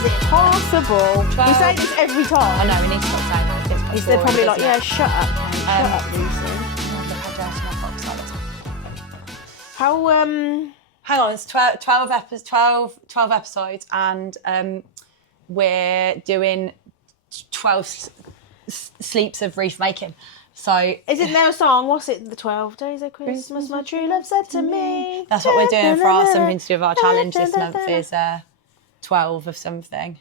Is it possible? 12. We say this every time. I know, we need to stop saying that. They're probably like, yeah, shut up. Shut up, Lucy. How, Hang on, it's 12 episodes and we're doing 12 sleeps of wreath making. So isn't there a song? What's it? The 12 days of Christmas, my true love said to me. That's what we're doing for our something to do with our challenge this month is 12 of something.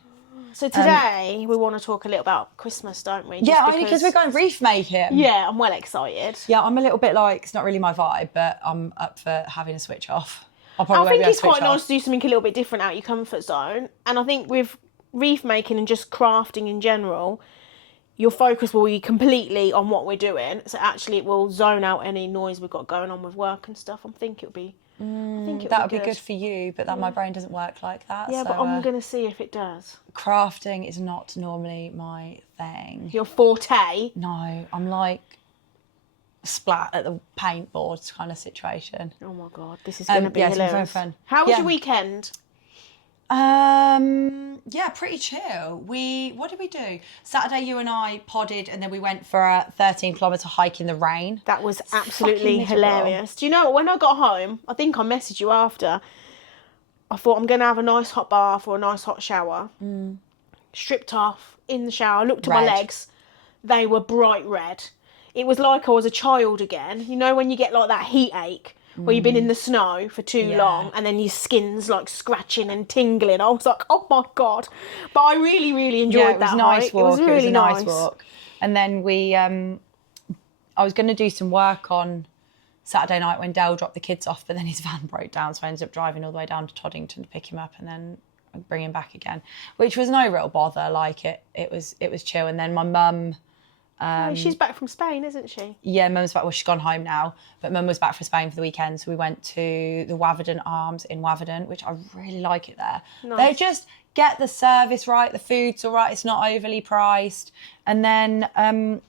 So today we want to talk a little about Christmas, don't we? Yeah, only because we're going wreath making. Yeah, I'm well excited. Yeah, I'm a little bit like, it's not really my vibe, but I'm up for having a switch off. I think it's quite nice to do something a little bit different out of your comfort zone. And I think with wreath making and just crafting in general, your focus will be completely on what we're doing. So actually it will zone out any noise we've got going on with work and stuff. I think it'll be that would be good for you, but my brain doesn't work like that. Yeah, so, but I'm going to see if it does. Crafting is not normally my thing. Your forte? No, I'm like splat at the paintboard kind of situation. Oh my God, this is going to be hilarious. It's very fun. How was your weekend? Yeah, pretty chill. What did we do? Saturday, you and I podded, and then we went for a 13-kilometre hike in the rain. That was absolutely hilarious. Do you know what? When I got home, I think I messaged you after. I thought I'm going to have a nice hot bath or a nice hot shower. Stripped off in the shower, looked at my legs. They were bright red. It was like I was a child again. You know when you get like that heat ache? Where you've been in the snow for too long and then your skin's like scratching and tingling. I was like, oh my God. But I really, really enjoyed that hike. It was really a nice walk. And then I was going to do some work on Saturday night when Dale dropped the kids off, but then his van broke down. So I ended up driving all the way down to Toddington to pick him up and then bring him back again, which was no real bother. Like it was chill. And then my mum... she's back from Spain, isn't she? Yeah, Mum's back. Well, she's gone home now, but Mum was back from Spain for the weekend. So we went to the Waverden Arms in Waverden, which I really like it there. Nice. They just get the service right, the food's all right, it's not overly priced. And then, then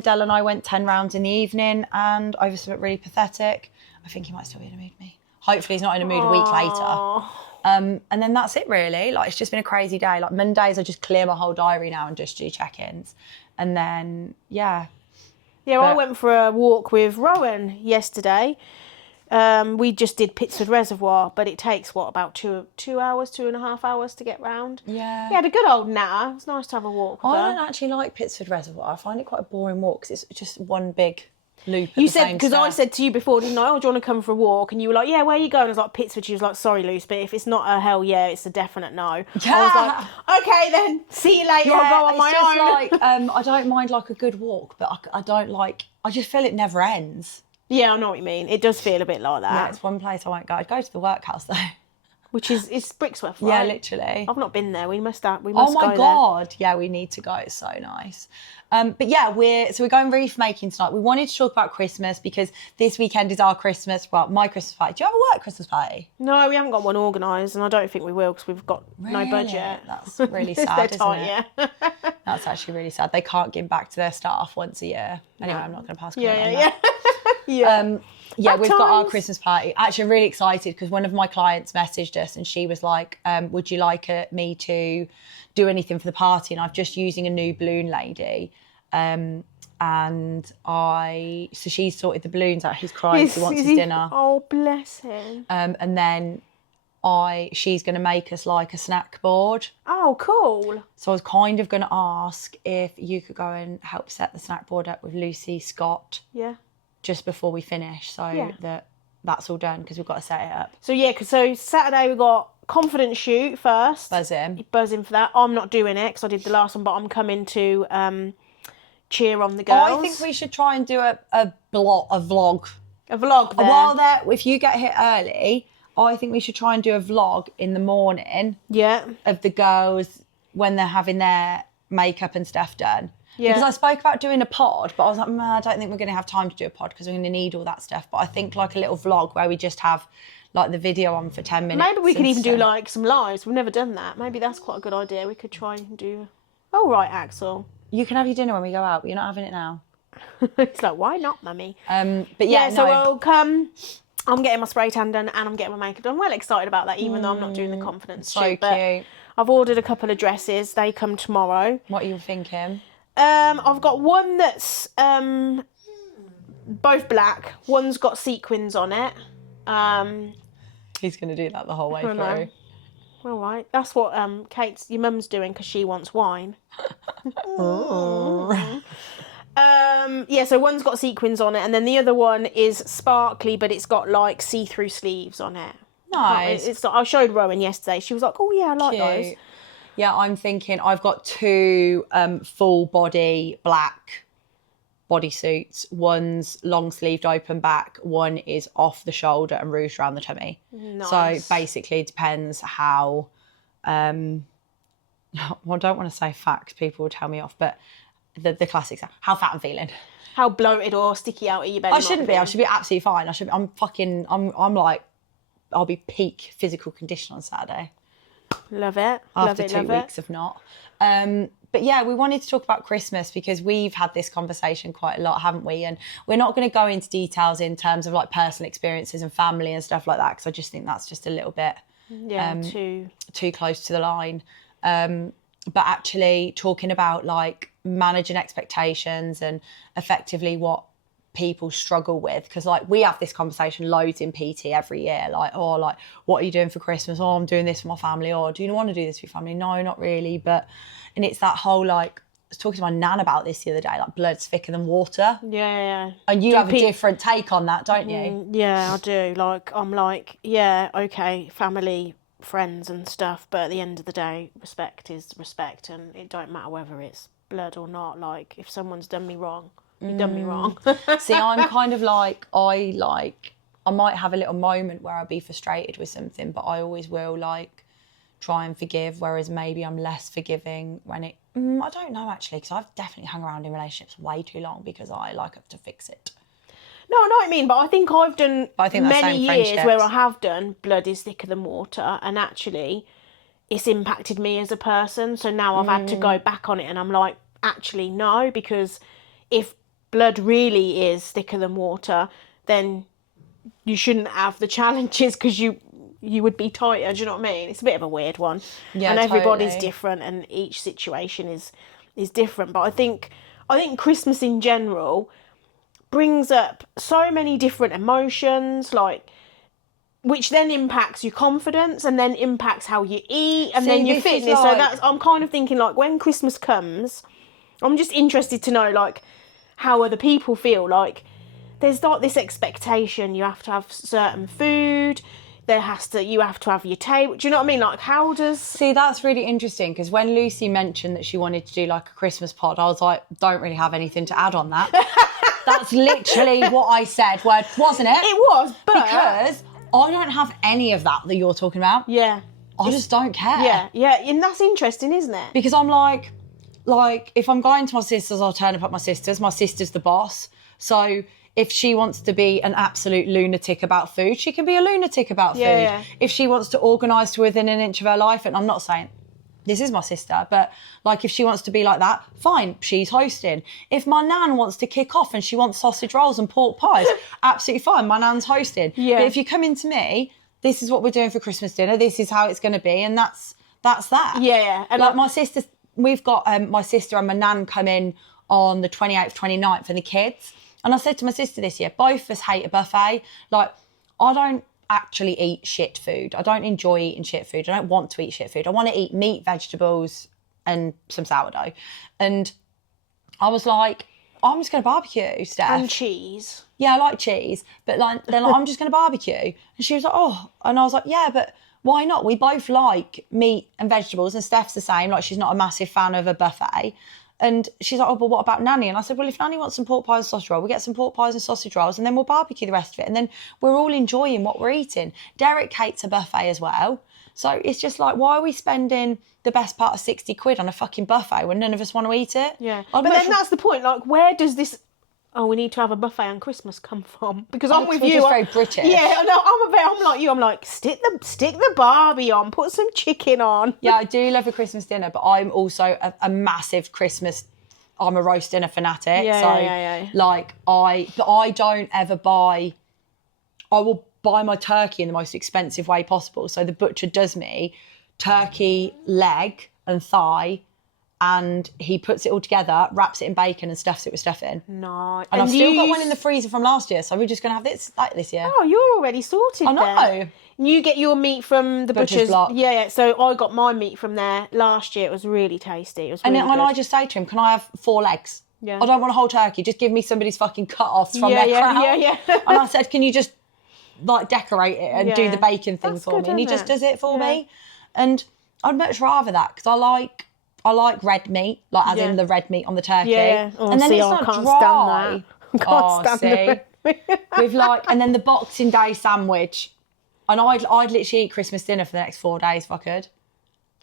Del and I went 10 rounds in the evening and over something really pathetic. I think he might still be in a mood with me. Hopefully he's not in a mood a week later. And then that's it really. Like, it's just been a crazy day. Like Mondays, I just clear my whole diary now and just do check-ins. And then, I went for a walk with Rowan yesterday. We just did Pittsford Reservoir, but it takes, about 2 hours, 2.5 hours to get round. Yeah. We had a good old natter. It's nice to have a walk with her. I don't actually like Pittsford Reservoir. I find it quite a boring walk because it's just one big loop. You said, because I said to you before, didn't I? Oh, do you want to come for a walk? And you were like, yeah, where are you going? I was like, Pittsford. She was like, sorry, Luce, but if it's not a hell yeah, it's a definite no. Yeah. I was like, okay then, see you later, I'll go on my own. Like, I don't mind like a good walk, but I just feel it never ends. Yeah, I know what you mean. It does feel a bit like that. Yeah, it's one place I won't go. I'd go to the workhouse though. Which is Brixworth, right? Yeah, literally. I've not been there. We must go there. Oh my God. Yeah, we need to go. It's so nice. But yeah, we're going wreath making tonight. We wanted to talk about Christmas because this weekend is our Christmas, my Christmas party. Do you have a work Christmas party? No, we haven't got one organised and I don't think we will because we've got no budget. That's really sad, isn't it? Yeah. That's actually really sad. They can't give back to their staff once a year. Anyway, I'm not going to pass comment on that. We've got our Christmas party. Actually, I'm really excited because one of my clients messaged us and she was like, would you like me to do anything for the party? And I'm just using a new balloon lady. So she sorted the balloons out. He's crying because he wants his dinner. Oh, bless him. And then she's going to make us like a snack board. Oh, cool. So I was kind of going to ask if you could go and help set the snack board up with Lucy, Scott. Yeah. Just before we finish, so that's all done because we've got to set it up. So Saturday we got confidence shoot first. Buzz in for that. I'm not doing it because I did the last one, but I'm coming to cheer on the girls. I think we should try and do a vlog. A vlog there. While there, if you get here early, I think we should try and do a vlog in the morning. Yeah. Of the girls when they're having their makeup and stuff done. Yeah. Because I spoke about doing a pod, but I was like, I don't think we're going to have time to do a pod because we're going to need all that stuff. But I think like a little vlog where we just have like the video on for 10 minutes. Maybe we could even do like some lives. We've never done that. Maybe that's quite a good idea. We could try and do... Oh, right, Axel. You can have your dinner when we go out, but you're not having it now. It's like, why not, mummy? But yeah, so I'll come I'm getting my spray tan done and I'm getting my makeup done. I'm well excited about that, even though I'm not doing the confidence So shoot. cute. But I've ordered a couple of dresses. They come tomorrow. What are you thinking? I've got one that's both black. One's got sequins on it. He's going to do that the whole way through. All right. That's what your mum's doing because she wants wine. So one's got sequins on it, and then the other one is sparkly, but it's got like see-through sleeves on it. Nice. I showed Rowan yesterday. She was like, "Oh yeah, I like those." Yeah, I'm thinking I've got 2 full body black bodysuits. One's long sleeved open back, one is off the shoulder and ruched around the tummy. Nice. So basically it depends how I don't want to say facts, people will tell me off, but the classics are how fat I'm feeling. How bloated or sticky out are you belly? I shouldn't be. I should be absolutely fine. I'm like, I'll be peak physical condition on Saturday. Love it. After 2 weeks of not. But yeah, we wanted to talk about Christmas because we've had this conversation quite a lot, haven't we? And we're not going to go into details in terms of like personal experiences and family and stuff like that, because I just think that's just a little bit too close to the line. But actually talking about like managing expectations and effectively what people struggle with, because like we have this conversation loads in PT every year, like, oh, like, what are you doing for Christmas? Oh, I'm doing this for my family. Or do you want to do this for your family? No, not really. And it's that whole like, I was talking to my nan about this the other day, like blood's thicker than water. Yeah. And you have a different take on that, don't you? Yeah, I do. Like, I'm like, yeah, okay, family, friends and stuff, but at the end of the day, respect is respect, and it don't matter whether it's blood or not. Like, if someone's done me wrong, you've done me wrong. See, I'm kind of like, I might have a little moment where I'll be frustrated with something, but I always will like try and forgive, whereas maybe I'm less forgiving when it, I don't know actually, because I've definitely hung around in relationships way too long because I like to fix it. No, I know what I mean, but I think I've done many years friendships where I have done blood is thicker than water, and actually it's impacted me as a person. So now I've had to go back on it, and I'm like, actually no, because if blood really is thicker than water, then you shouldn't have the challenges, because you would be tighter. Do you know what I mean? It's a bit of a weird one. Yeah, and everybody's totally different, and each situation is different. But I think Christmas in general brings up so many different emotions, like, which then impacts your confidence and then impacts how you eat and then your fitness. So I'm kind of thinking, like, when Christmas comes, I'm just interested to know, like, how other people feel. Like, there's not this expectation you have to have certain food, you have to have your table. Do you know what I mean? Like, how does... See, that's really interesting, because when Lucy mentioned that she wanted to do like a Christmas pod, I was like, don't really have anything to add on that. That's literally what I said, wasn't it? It was, but... Because I don't have any of that you're talking about. Yeah. I just don't care. Yeah, and that's interesting, isn't it? Because I'm like, if I'm going to my sister's, I'll turn up at my sister's. My sister's the boss. So if she wants to be an absolute lunatic about food, she can be a lunatic about food. Yeah. If she wants to organise to within an inch of her life, and I'm not saying this is my sister, but like if she wants to be like that, fine, she's hosting. If my nan wants to kick off and she wants sausage rolls and pork pies, absolutely fine, my nan's hosting. Yeah. But if you come into me, this is what we're doing for Christmas dinner, this is how it's going to be, and that's that. Yeah. And like my sister, we've got my sister and my nan come in on the 28th, 29th for the kids. And I said to my sister this year, both of us hate a buffet. Like, I don't actually eat shit food. I don't enjoy eating shit food. I don't want to eat shit food. I want to eat meat, vegetables, and some sourdough. And I was like, I'm just going to barbecue, Steph. And cheese. Yeah, I like cheese. But like, they're like, I'm just going to barbecue. And she was like, oh. And I was like, yeah, but why not? We both like meat and vegetables. And Steph's the same. Like, she's not a massive fan of a buffet. And she's like, oh, but what about Nanny? And I said, well, if Nanny wants some pork pies and sausage roll, we'll get some pork pies and sausage rolls, and then we'll barbecue the rest of it. And then we're all enjoying what we're eating. Derek hates a buffet as well. So it's just like, why are we spending the best part of 60 quid on a fucking buffet when none of us want to eat it? Yeah. But then that's the point. Like, where does this... oh, we need to have a buffet on Christmas come from? Because I'm with you. Just very British. Yeah, no, I'm like you. I'm like, stick the Barbie on, put some chicken on. Yeah, I do love a Christmas dinner, but I'm also a massive Christmas... I'm a roast dinner fanatic. Yeah. Like, I don't ever buy... I will buy my turkey in the most expensive way possible. So the butcher does me turkey leg and thigh, and he puts it all together, wraps it in bacon and stuffs it with stuffing. Nice. And I've still got one in the freezer from last year, so we're just going to have this like this year. Oh, you're already sorted. I know. Then. You get your meat from the butcher's block. Yeah. So I got my meat from there last year. It was really tasty. It was really good. And I just say to him, can I have 4 legs? Yeah. I don't want a whole turkey. Just give me somebody's fucking cut-offs from their crown. Yeah. And I said, can you just like decorate it and do the bacon thing for me? And he just does it for me. And I'd much rather that, because I like red meat, like as in the red meat on the turkey. Yeah. Oh, and then see, it's I not can't dry. Stand that. I can't stand the red meat. With like, and then the Boxing Day sandwich. And I'd literally eat Christmas dinner for the next 4 days if I could.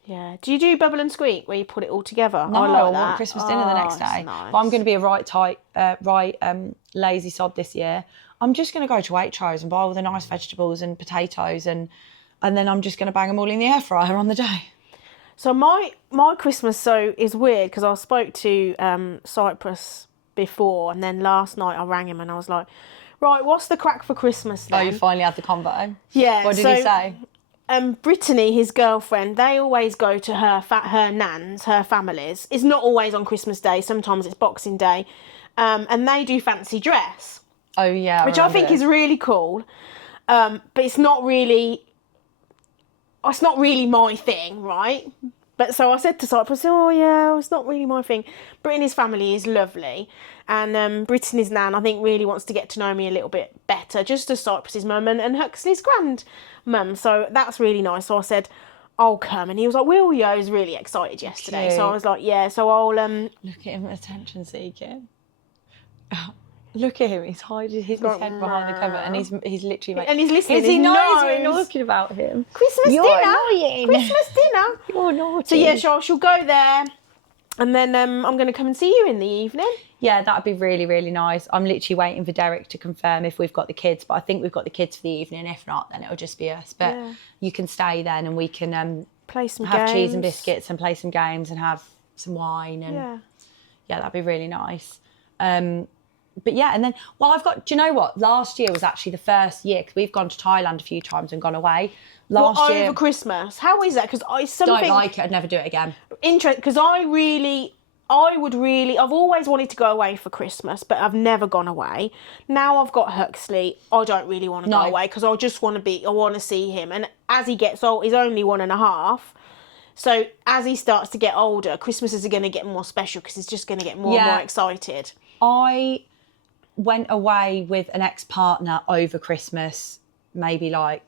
Yeah. Do you do bubble and squeak where you put it all together? No, I I like want that. Christmas dinner the next day. Nice. But I'm going to be a right lazy sod this year. I'm just going to go to Waitrose and buy all the nice vegetables and potatoes, and then I'm just going to bang them all in the air fryer on the day. So my Christmas is weird, because I spoke to Cyprus before, and then last night I rang him and I was like, right, what's the crack for Christmas then? Oh, you finally had the convo? Yeah. What did he say? Brittany, his girlfriend, they always go to her nans, her families. It's not always on Christmas Day. Sometimes it's Boxing Day. And they do fancy dress. Oh, yeah. Which I think is really cool. But it's not really my thing, right? But so I said to Cyprus, oh yeah, it's not really my thing. Brittany's family is lovely. And Brittany's nan, I think, really wants to get to know me a little bit better, just as Cyprus's mum and Huxley's grandmum. So that's really nice. So I said, I'll come. And he was like, will you? I was really excited yesterday. Cute. So I was like, yeah, so I'll... Look at him, attention seeking. Look at him, he's hiding his head behind the cover, and he's literally... And he's listening. He knows we're talking about him. Christmas You're dinner. annoying. Christmas dinner. You're naughty. So yeah, she'll go there, and then I'm going to come and see you in the evening. Yeah, that'd be really, really nice. I'm literally waiting for Derek to confirm if we've got the kids, but I think we've got the kids for the evening. If not, then it'll just be us. But you can stay then, and we can play some have games. Cheese and biscuits and play some games and have some wine, and yeah, that'd be really nice. But yeah, and then, well, do you know what? Last year was actually the first year, because we've gone to Thailand a few times and gone away. Last year, over Christmas. How is that? Because don't like it. I'd never do it again. Because I've always wanted to go away for Christmas, but I've never gone away. Now I've got Huxley. I don't really want to go away, because I just want to see him. And as he gets old, he's only 1.5. So as he starts to get older, Christmases are going to get more special, because he's just going to get more and more excited. I went away with an ex-partner over Christmas, maybe like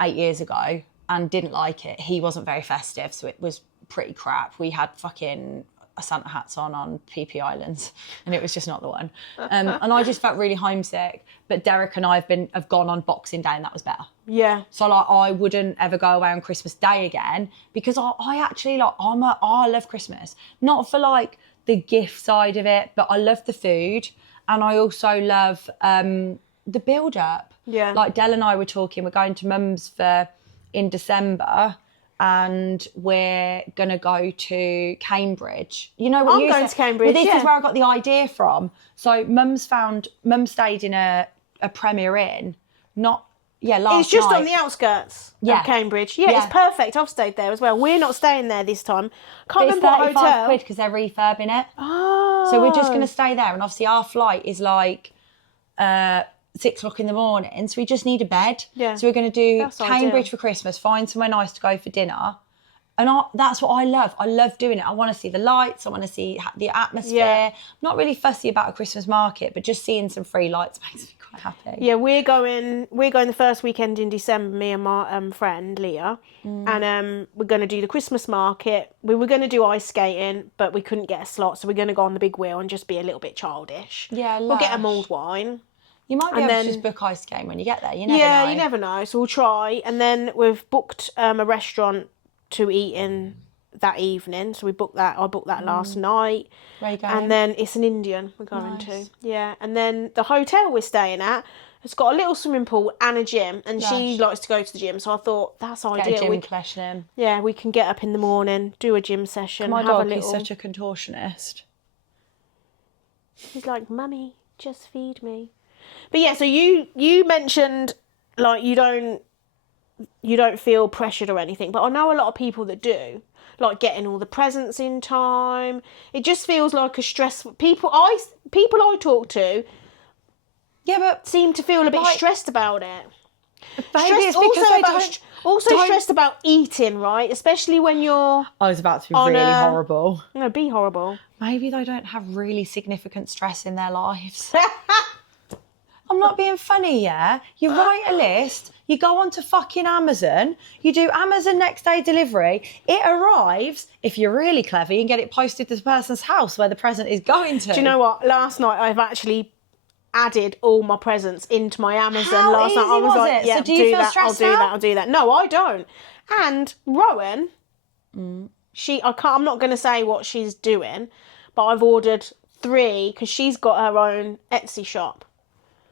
8 years ago, and didn't like it. He wasn't very festive, so it was pretty crap. We had fucking Santa hats on PP Islands, and it was just not the one. And I just felt really homesick. But Derek and I have gone on Boxing Day, and that was better. Yeah. So like, I wouldn't ever go away on Christmas Day again, because I actually like, I love Christmas. Not for like the gift side of it, but I love the food, and I also love the build up. Yeah. Like Del and I were talking, we're going to Mum's in December, and we're gonna go to Cambridge. You know what? I'm going to Cambridge. Well, this is where I got the idea from. So Mum stayed in a Premier Inn, last It's just night. on the outskirts of Cambridge. Yeah, it's perfect. I've stayed there as well. We're not staying there this time. Can't remember what it's hotel. £35 because they're refurbing it. Oh. So we're just going to stay there. And obviously our flight is like 6 o'clock in the morning. So we just need a bed. Yeah. So we're going to do That's Cambridge ideal. for Christmas, find somewhere nice to go for dinner. And that's what I love. I love doing it. I want to see the lights. I want to see the atmosphere. Yeah. I'm not really fussy about a Christmas market, but just seeing some free lights makes me quite happy. Yeah, we're going the first weekend in December, me and my friend Leah, and we're going to do the Christmas market. We were going to do ice skating, but we couldn't get a slot, so we're going to go on the big wheel and just be a little bit childish. Yeah, we'll get a lush. mulled wine. You might be And able then- to just book ice skating when you get there. You never know. You never know. So we'll try, and then we've booked a restaurant to eat in that evening. So I booked that last night. Where you going? And then it's an Indian we're going Nice. to. Yeah. And then the hotel we're staying at has got a little swimming pool and a gym, and she Lush. likes to go to the gym. So I thought that's Get ideal. a gym collection in. We can get up in the morning, do a gym session. My have dog a little... is such a contortionist. He's like, Mummy, just feed me. But yeah, so you mentioned like you don't feel pressured or anything, but I know a lot of people that do, like getting all the presents in time. It just feels like a stress. People I talk to, Yeah, but seem to feel a bit stressed about it. maybe it's because they don't. Stressed about eating, right? Especially when you're. I was about to be really horrible. No, be horrible. Maybe they don't have really significant stress in their lives. I'm not being funny, yeah? You write a list, you go on to fucking Amazon, you do Amazon next day delivery, it arrives, if you're really clever, you can get it posted to the person's house where the present is going to. Do you know what? Last night I've actually added all my presents into my Amazon. How last night I was easy like, it? yeah, So do you feel that, stressed I'll do now? that, I'll do that. No, I don't. And Rowan, I'm not going to say what she's doing, but I've ordered 3 because she's got her own Etsy shop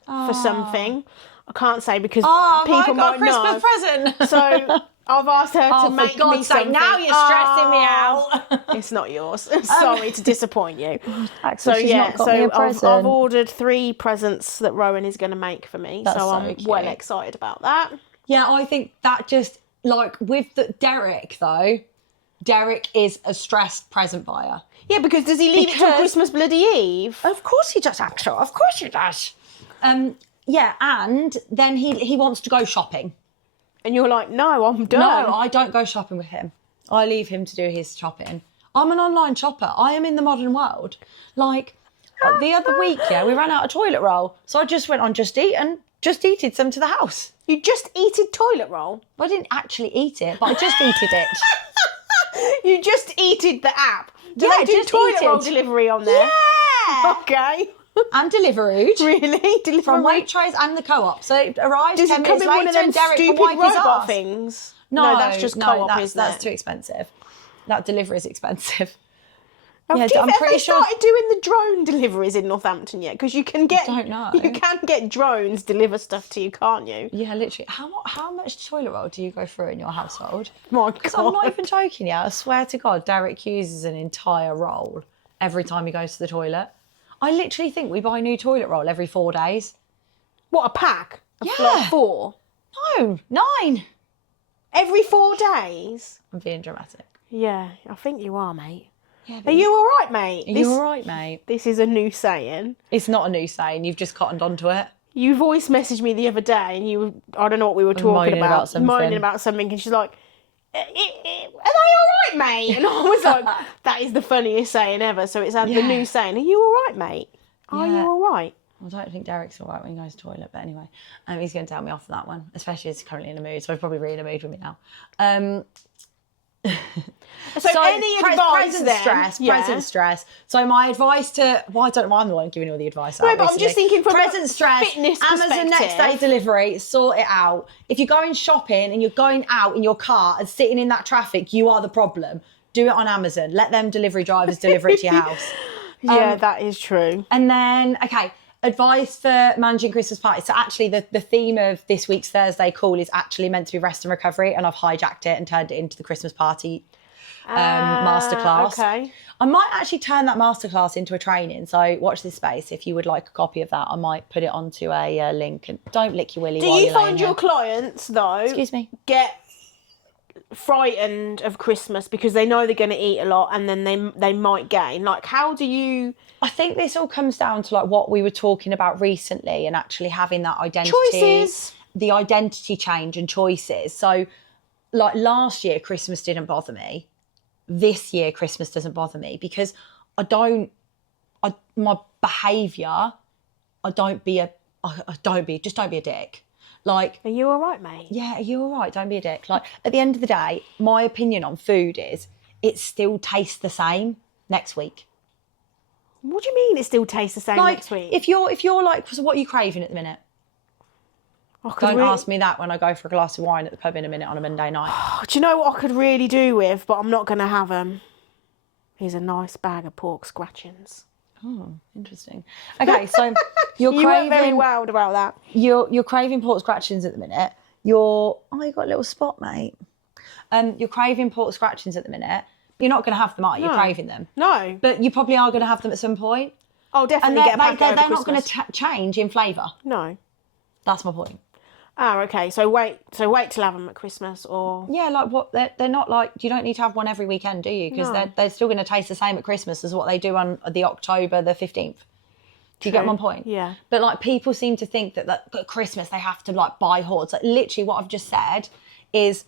for something. I can't say because people might know. Christmas present. So I've asked her to make for God's me sake, something. now you're stressing me out. It's not yours. Sorry to disappoint you. So yeah, I've ordered 3 presents that Rowan is going to make for me. That's so so I'm cute. well excited about that. Yeah, I think that just, like, with Derek, though, Derek is a stressed present buyer. Yeah, because does he leave it till Christmas bloody Eve? Of course he does, actually. Of course he does. Yeah, and then he wants to go shopping. And you're like, no, I'm done. No, I don't go shopping with him. I leave him to do his shopping. I'm an online shopper. I am in the modern world. Like, the other week, yeah, we ran out of toilet roll. So I just went on Just Eat and just eated some to the house. You just eated toilet roll? I didn't actually eat it, but I just eated it. You just eated the app? Do Yeah, they do just toilet roll eated. delivery on there? Yeah! Okay. And Deliveroo. Really? From Waitrose and the Co-op. So it arrives Does 10 it come minutes in one later of them and Derek can stupid wipe his robot arse. things? No, that's just Co-op, isn't it? That's too expensive. That delivery is expensive. Oh, Yeah, have they sure. started doing the drone deliveries in Northampton yet? Because you can get. I don't know. You can get drones deliver stuff to you, can't you? Yeah, literally. How much toilet roll do you go through in your household? My Because God. I'm not even joking, yeah. I swear to God, Derek uses an entire roll every time he goes to the toilet. I literally think we buy a new toilet roll every 4 days. What, a pack? Yeah. Like 4? No, 9. Every 4 days? I'm being dramatic. Yeah, I think you are, mate. Yeah, Are you all right, mate? Are you all right, mate? This is a new saying. It's not a new saying. You've just cottoned onto it. You voice messaged me the other day and I don't know what we were talking about. Moaning about something. And she's like, are they all right, mate? And I was like, that is the funniest saying ever. So it's the new saying, are you all right, mate? Are you all right? I don't think Derek's all right when he goes to the toilet, but anyway, he's going to tell me off for that one, especially as he's currently in a mood, so he's probably really in a mood with me now. So any advice present stress. So my advice to, I don't know, I'm the one giving you all the advice. No, but I'm just thinking from present a stress, fitness Amazon next day delivery, sort it out. If you're going shopping and you're going out in your car and sitting in that traffic, you are the problem. Do it on Amazon. Let them delivery drivers deliver it to your house. Yeah, that is true. And then, okay, advice for managing Christmas parties. So actually the theme of this week's Thursday call is actually meant to be rest and recovery, and I've hijacked it and turned it into the Christmas party masterclass. Okay. I might actually turn that masterclass into a training. So watch this space. If you would like a copy of that, I might put it onto a link. And don't lick your willy Do while you you're laying find your here. clients, though, Excuse me? get frightened of Christmas because they know they're going to eat a lot and then they might gain? Like, how do you... I think this all comes down to like what we were talking about recently and actually having that identity. Choices. The identity change and choices. So like last year, Christmas didn't bother me. This year, Christmas doesn't bother me because my behaviour, don't be a dick. Like, Are you all right, mate? yeah, are you all right? Don't be a dick. Like, at the end of the day, my opinion on food is it still tastes the same next week. What do you mean it still tastes the same Like, next week? if you're like, so what are you craving at the minute? Don't ask me that when I go for a glass of wine at the pub in a minute on a Monday night. Do you know what I could really do with, but I'm not going to have them? Here's a nice bag of pork scratchings. Oh, interesting. Okay, so you're You weren't very craving wild about that. you're craving pork scratchings at the minute. You got a little spot, mate. You're craving pork scratchings at the minute. You're not going to have them, are you? You're craving them. No. But you probably are going to have them at some point. I'll definitely get a packet over They're not going Christmas. to change in flavour. No. That's my point. Oh, okay. So wait till have them at Christmas, or Yeah, like what? They're not like, you don't need to have one every weekend, do you? Because No. they're still going to taste the same at Christmas as what they do on the October the 15th. Do you get my point? Yeah. But like, people seem to think that at Christmas they have to like buy hordes. Like, literally what I've just said is,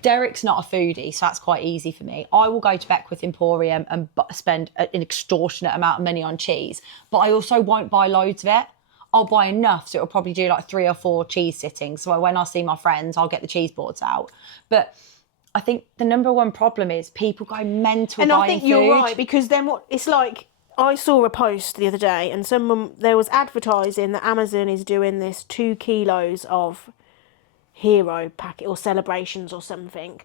Derek's not a foodie, so that's quite easy for me. I will go to Beckwith Emporium and spend an extortionate amount of money on cheese, but I also won't buy loads of it. I'll buy enough, so it'll probably do like 3 or 4 cheese sittings. So when I see my friends, I'll get the cheese boards out. But I think the number one problem is people go mental And buying I think food. you're right, because then what it's like, I saw a post the other day and there was advertising that Amazon is doing this 2 kilos of hero packet or celebrations or something.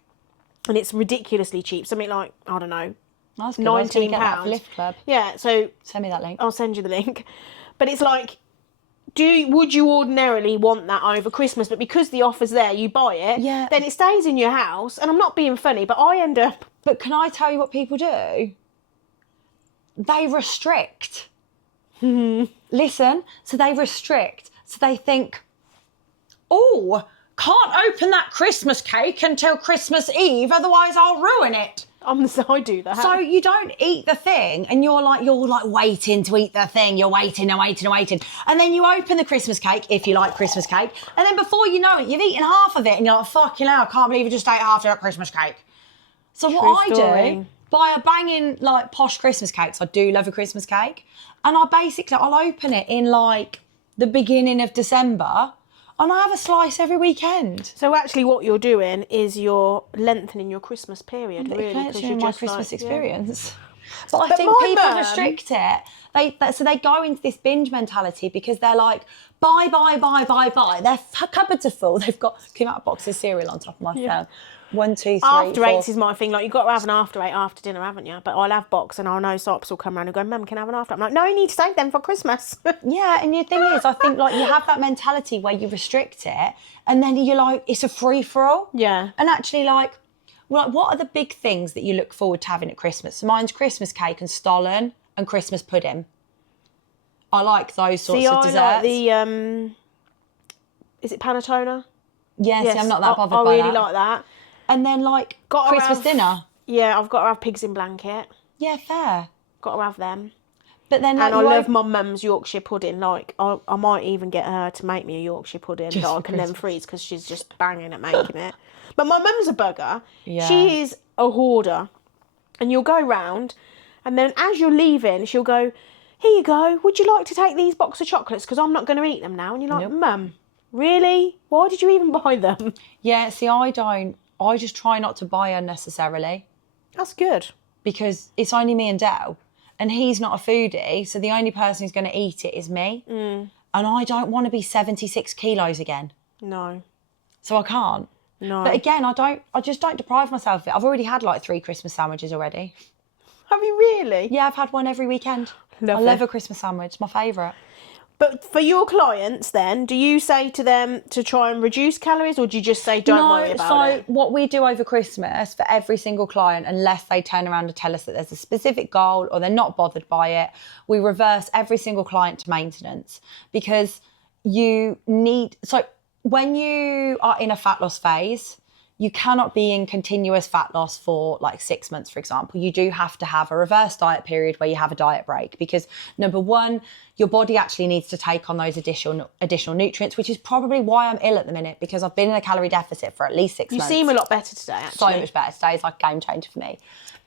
And it's ridiculously cheap. Something like, I don't know, That's good. I was gonna £19. get that for Lift Club. Yeah, so Send me that link. I'll send you the link. But it's like, would you ordinarily want that over Christmas? But because the offer's there, you buy it. Yeah. Then it stays in your house. And I'm not being funny, but I end up. But can I tell you what people do? They restrict. Listen, so they restrict. So they think, oh, can't open that Christmas cake until Christmas Eve, otherwise I'll ruin it. I do that. So you don't eat the thing, and you're like waiting to eat the thing. You're waiting and waiting and waiting. And then you open the Christmas cake, if you like Christmas cake, and then before you know it, you've eaten half of it, and you're like, fucking hell, I can't believe you just ate half of that Christmas cake. So what I do, buy a banging like posh Christmas cakes. I do love a Christmas cake. And I'll open it in like the beginning of December, and I have a slice every weekend. So actually what you're doing is you're lengthening your Christmas period, really. Because you're my Christmas experience. Yeah. But I think people restrict it. So they go into this binge mentality because they're like, buy. Their cupboards are full. They've got came out a box of cereal on top of my phone. 1, 2, 3, After 4. eights is my thing. Like, you've got to have an after 8 after dinner, haven't you? But I'll have box, and I know Sops will come round and go, Mum, can I have an after? I'm like, no, you need to save them for Christmas. Yeah, and the thing is, I think like you have that mentality where you restrict it, and then you're like, it's a free for all. Yeah. And actually, like, what are the big things that you look forward to having at Christmas? So mine's Christmas cake and stollen and Christmas pudding. I like those sorts of desserts. Like the is it panettone? Yes, I'm not that bothered I by really that. like that. And then like Christmas dinner. Yeah, I've got to have pigs in blanket. Yeah, fair. Got to have them. But then, like, and I love my mum's Yorkshire pudding. Like, I might even get her to make me a Yorkshire pudding that I can then freeze, because she's just banging at making it. But my mum's a bugger. Yeah. She is a hoarder. And you'll go round, and then as you're leaving, she'll go, here you go, would you like to take these box of chocolates? Because I'm not going to eat them now. And you're like, Mum, really? Why did you even buy them? Yeah, see, I don't. I just try not to buy unnecessarily. That's good. Because it's only me and Dale, and he's not a foodie, so the only person who's going to eat it is me. And I don't want to be 76 kilos again. No. So I can't. No. But again, I just don't deprive myself of it. I've already had like 3 Christmas sandwiches already. Have you really? Yeah, I've had one every weekend. Lovely. I love a Christmas sandwich. It's my favourite. But for your clients then, do you say to them to try and reduce calories, or do you just say don't worry about it? So what we do over Christmas for every single client, unless they turn around and tell us that there's a specific goal or they're not bothered by it, we reverse every single client to maintenance, because when you are in a fat loss phase, you cannot be in continuous fat loss for like 6 months, for example. You do have to have a reverse diet period where you have a diet break, because number one, your body actually needs to take on those additional nutrients, which is probably why I'm ill at the minute, because I've been in a calorie deficit for at least 6 months. You seem a lot better today, actually. So much better. Today is like a game changer for me.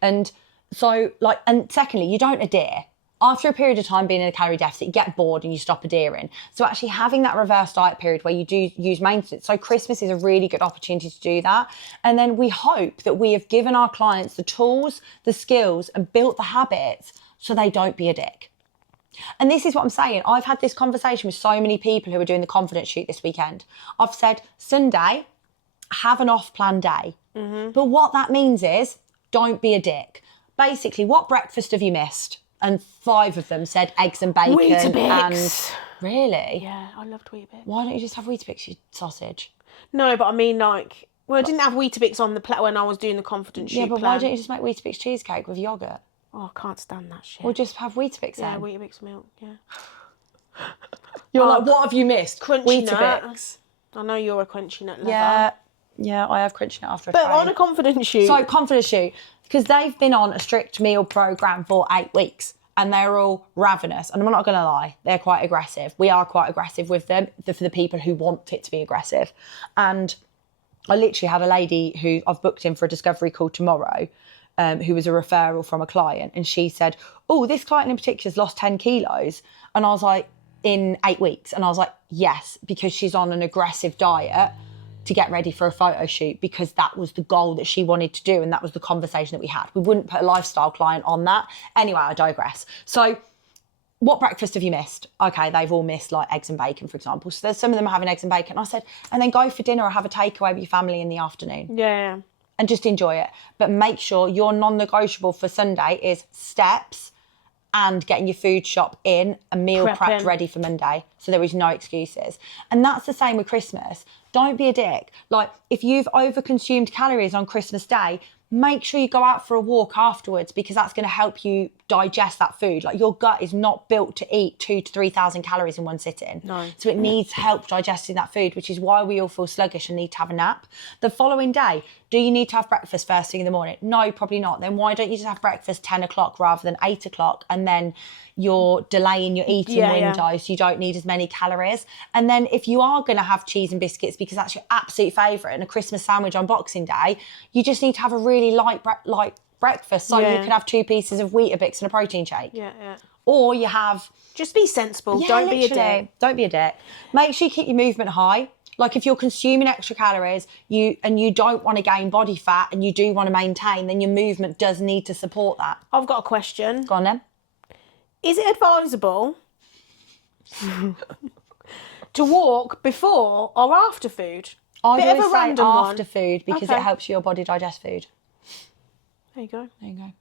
And so and secondly, you don't adhere. After a period of time being in a calorie deficit, you get bored and you stop adhering. So actually having that reverse diet period where you do use maintenance. So Christmas is a really good opportunity to do that. And then we hope that we have given our clients the tools, the skills, and built the habits so they don't be a dick. And this is what I'm saying. I've had this conversation with so many people who are doing the confidence shoot this weekend. I've said, Sunday, have an off-plan day. But what that means is, don't be a dick. Basically, what breakfast have you missed? And 5 of them said eggs and bacon. Weetabix. And really? Yeah, I loved Weetabix. Why don't you just have Weetabix, you sausage? No, but I mean, like, well, I didn't have Weetabix on the when I was doing the confidence shoot Yeah, but plan. why don't you just make Weetabix cheesecake with yoghurt? Oh, I can't stand that shit. Or just have Weetabix then. Yeah, Weetabix milk, yeah. You're like, what have you missed? Crunchy nut. Weetabix. I know you're a crunchy nut lover. Yeah, I have crunchy nut after a But train. on a confidence shoot. So, confidence shoot. Because they've been on a strict meal programme for 8 weeks. And they're all ravenous. And I'm not going to lie, they're quite aggressive. We are quite aggressive with them for the people who want it to be aggressive. And I literally had a lady who I've booked in for a discovery call tomorrow, who was a referral from a client. And she said, oh, this client in particular has lost 10 kilos. And I was like, in 8 weeks. And I was like, yes, because she's on an aggressive diet to get ready for a photo shoot, because that was the goal that she wanted to do, and that was the conversation that we had. We wouldn't put a lifestyle client on that. Anyway, I digress. So what breakfast have you missed? Okay, they've all missed like eggs and bacon, for example. So there's some of them are having eggs and bacon. I said, and then go for dinner or have a takeaway with your family in the afternoon. Yeah. And just enjoy it. But make sure your non-negotiable for Sunday is steps and getting your food shop in, a meal prepped ready for Monday. So there is no excuses. And that's the same with Christmas. Don't be a dick. Like, if you've overconsumed calories on Christmas Day, make sure you go out for a walk afterwards, because that's going to help you digest that food. Like, your gut is not built to eat 2,000 to 3,000 calories in one sitting. No. So it needs help digesting that food, which is why we all feel sluggish and need to have a nap. The following day, do you need to have breakfast first thing in the morning? No, probably not. Then why don't you just have breakfast 10 o'clock rather than 8 o'clock? And then you're delaying your eating window, so you don't need as many calories. And then if you are going to have cheese and biscuits because that's your absolute favourite, and a Christmas sandwich on Boxing Day, you just need to have a really light breakfast. So you can have 2 pieces of Weetabix and a protein shake. Yeah. Or you have... Just be sensible. Yeah, don't be a dick. Don't be a dick. Make sure you keep your movement high. Like, if you're consuming extra calories you don't want to gain body fat and you do want to maintain, then your movement does need to support that. I've got a question. Go on then. Is it advisable to walk before or after food? I'd Bit of always a say random after one. food, because Okay. it helps your body digest food. There you go. There you go.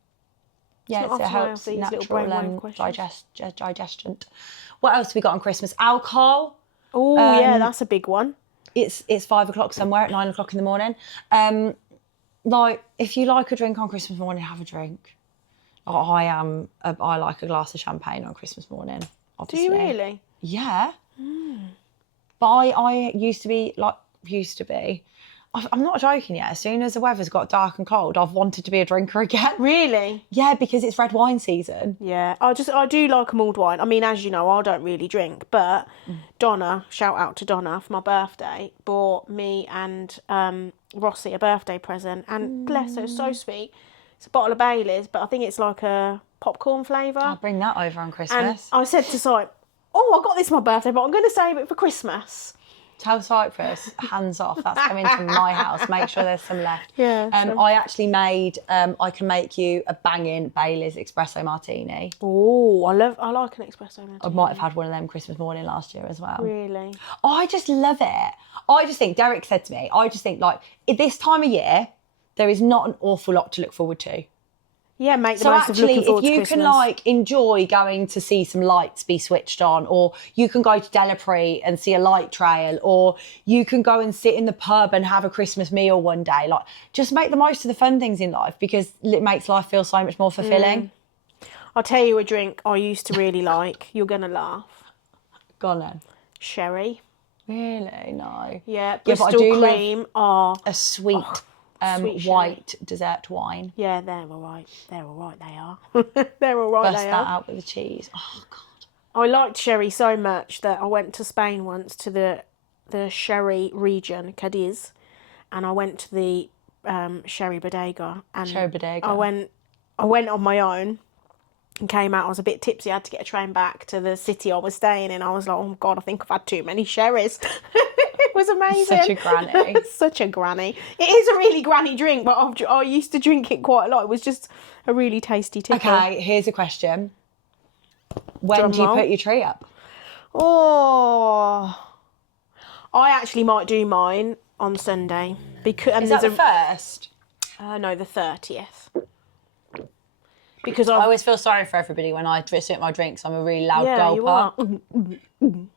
Yeah, not it often I helps have these little natural brainwave questions. digestion. What else have we got on Christmas? Alcohol. Oh, yeah, that's a big one. It's 5 o'clock somewhere at 9 o'clock in the morning. Like, if you like a drink on Christmas morning, have a drink. I like a glass of champagne on Christmas morning, obviously. Do you really? Yeah. But I used to be. I'm not joking yet. As soon as the weather's got dark and cold, I've wanted to be a drinker again. Really? Yeah, because it's red wine season. Yeah, I do like a mulled wine. I mean, as you know, I don't really drink, but Donna, shout out to Donna, for my birthday, bought me and Rossi a birthday present, and bless her, so sweet. It's a bottle of Baileys, but I think it's like a popcorn flavour. I'll bring that over on Christmas. And I said to Si, I got this for my birthday, but I'm going to save it for Christmas. Tell Cyprus, hands off. That's coming to my house. Make sure there's some left. Yeah. I actually made. I can make you a banging Baileys espresso martini. Oh, I like an espresso martini. I might have had one of them Christmas morning last year as well. Really? I just love it. I just think, Derek said to me, like, at this time of year, there is not an awful lot to look forward to. Yeah, make the So most of looking actually, forward if to you Christmas. can like enjoy going to see some lights be switched on, or you can go to Delapre and see a light trail, or you can go and sit in the pub and have a Christmas meal one day, like, just make the most of the fun things in life, because it makes life feel so much more fulfilling. I'll tell you a drink I used to really like. You're going to laugh. Go on then. Sherry. Really? No. Yeah, but I Bristol do love cream. a sweet, sweet white dessert wine. Yeah, they're all right. They're all right, they are. They're all right, Bust they that are. out with the cheese. Oh, God. I liked sherry so much that I went to Spain once to the sherry region, Cadiz, and I went to the sherry bodega. And Sherry bodega. I went on my own and came out. I was a bit tipsy. I had to get a train back to the city I was staying in. I was like, oh, God, I think I've had too many sherries. It was amazing. Such a granny. Such a granny. It is a really granny drink, but I used to drink it quite a lot. It was just a really tasty tickle. Okay, here's a question. When Drum do you roll. put your tree up? Oh, I actually might do mine on Sunday because Is that the first? no, the 30th. Because I always feel sorry for everybody when I sip my drinks. I'm a really loud you gulper. are.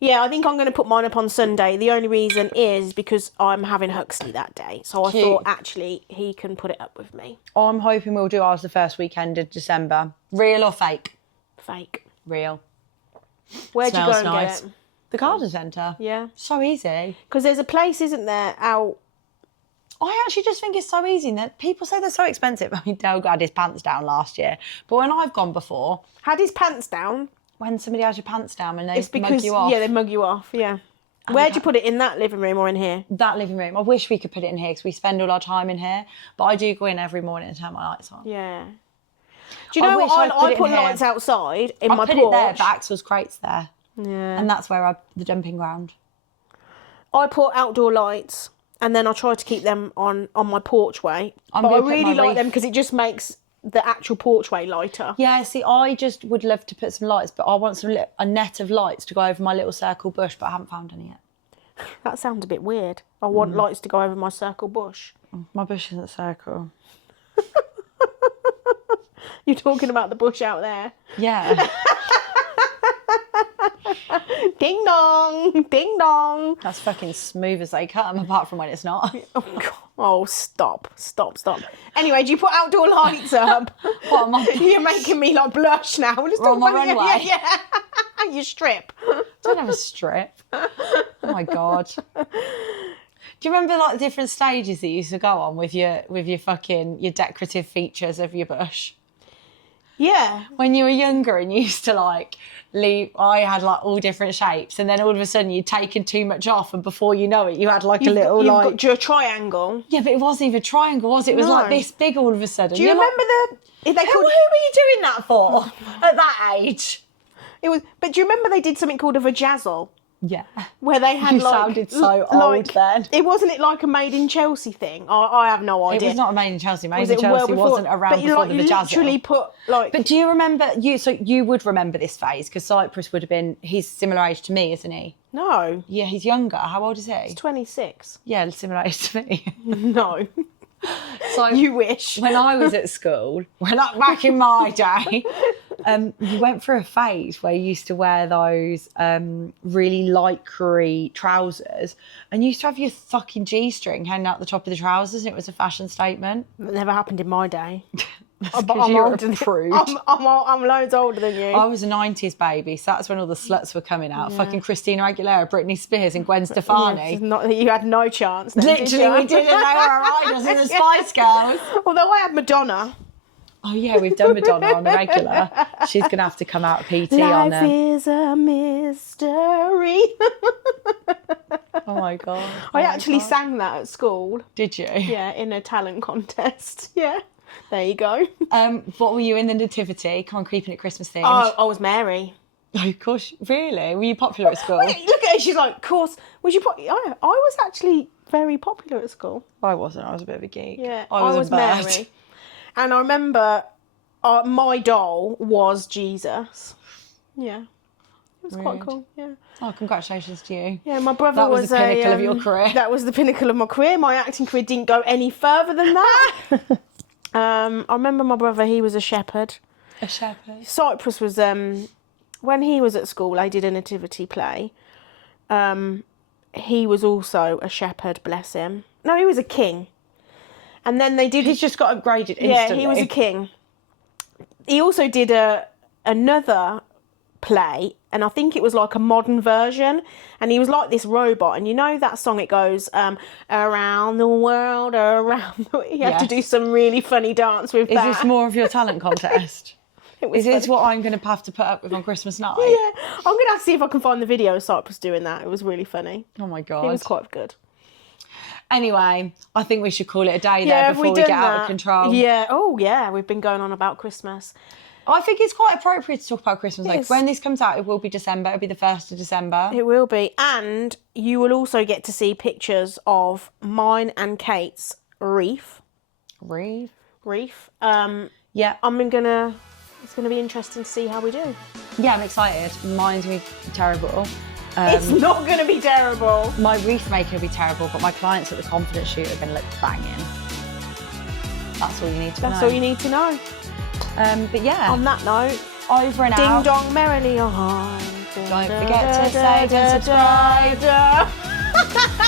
Yeah, I think I'm going to put mine up on Sunday. The only reason is because I'm having Huxley that day. So I thought, actually, he can put it up with me. I'm hoping we'll do ours the first weekend of December. Real or fake? Fake. Real. Where'd you go and nice. get it? The garden centre. Yeah. So easy. Because there's a place, isn't there, out... I actually just think it's so easy. That people say they're so expensive. I mean, Dale had his pants down last year. But when I've gone before... Had his pants down? When somebody has your pants down and they It's because, mug you off. yeah, they mug you off, yeah. Where'd you put it, in that living room or in here? That living room. I wish we could put it in here because we spend all our time in here. But I do go in every morning and turn my lights on. Yeah. Do you know what? I put lights outside in my porch. I put it there, but Axel's crate's there. Yeah. And that's where the dumping ground. I put outdoor lights and then I try to keep them on my porchway. But I really like them because it just makes the actual porchway lighter. Yeah, see, I just would love to put some lights, but I want a net of lights to go over my little circle bush, but I haven't found any yet. That sounds a bit weird. I want lights to go over my circle bush. My bush isn't circle. You're talking about the bush out there? Yeah. Ding dong, ding dong. That's fucking smooth as they come, apart from when it's not. Oh, God. Oh, stop. Anyway, do you put outdoor lights up? What am I? You're making me like blush now. Let's We're on my talk about runway. Yeah. You strip. Don't have a strip. Oh my God. Do you remember like the different stages that you used to go on with your decorative features of your bush? Yeah. When you were younger and you used to like I had like all different shapes, and then all of a sudden you'd taken too much off, and before you know it, you had like You've got your triangle. Yeah, but it wasn't even a triangle, was it? It was like this big all of a sudden. Do you remember who were you doing that for at that age? It was, but do you remember they did something called a vajazzle? Yeah. Where they had you sounded so old then. It wasn't like a Made in Chelsea thing? I have no idea. It was not a Made in Chelsea. Made in Chelsea wasn't around before the vajazzle. You literally put like... But do you remember, so you would remember this phase, because Cyprus would have been, he's similar age to me, isn't he? No. Yeah, he's younger. How old is he? He's 26. Yeah, similar age to me. No. So you wish. When I was at school, back in my day, you went through a phase where you used to wear those really lycra-y trousers, and you used to have your fucking G-string hanging out the top of the trousers, and it was a fashion statement. That never happened in my day. I'm older than you. I'm loads older than you. I was a 90s baby, so that's when all the sluts were coming out. Yeah. Fucking Christina Aguilera, Britney Spears and Gwen Stefani. Yeah, you had no chance then, literally, we didn't. They were riders in the Spice Girls. Although I had Madonna. Oh yeah, we've done Madonna on the regular. She's going to have to come out of PT on Life is a mystery. Oh my God. I actually sang that at school. Did you? Yeah, in a talent contest. Yeah. There you go. What were you in the nativity? Come on, creeping at Christmas themed. Oh, I was Mary. Oh, gosh, really? Were you popular at school? Look at her, she's like, of course. Was you I was actually very popular at school. I wasn't. I was a bit of a geek. Yeah, I was Mary. And I remember my doll was Jesus. Yeah. It was quite cool, yeah. Oh, congratulations to you. Yeah, my brother that was the pinnacle of your career. That was the pinnacle of my career. My acting career didn't go any further than that. I remember my brother, he was a shepherd. A shepherd? Cyprus was, when he was at school, I did a nativity play. He was also a shepherd, bless him. No, he was a king. And then they did... He's just got upgraded instantly. Yeah, he was a king. He also did another play, and I think it was like a modern version, and he was like this robot, and you know that song, it goes around the world, around the... He had to do some really funny dance with that. Is this more of your talent contest? Is this what I'm going to have to put up with on Christmas night? Yeah, I'm going to have to see if I can find the video of Cyprus doing that. It was really funny. Oh my God. It was quite good. Anyway, I think we should call it a day there before we get out of control. Yeah, oh yeah, we've been going on about Christmas. I think it's quite appropriate to talk about Christmas. Like when this comes out, it will be December. It'll be the 1st of December. It will be. And you will also get to see pictures of mine and Kate's wreath. Wreath? Yeah. It's going to be interesting to see how we do. Yeah, I'm excited. Mine's going to be terrible. It's not going to be terrible. My wreath making will be terrible, but my clients at the confidence shoot are going to look banging. That's all you need to know. That's all you need to know. But yeah. On that note, over and out. Ding dong merrily on. Don't forget to save and subscribe.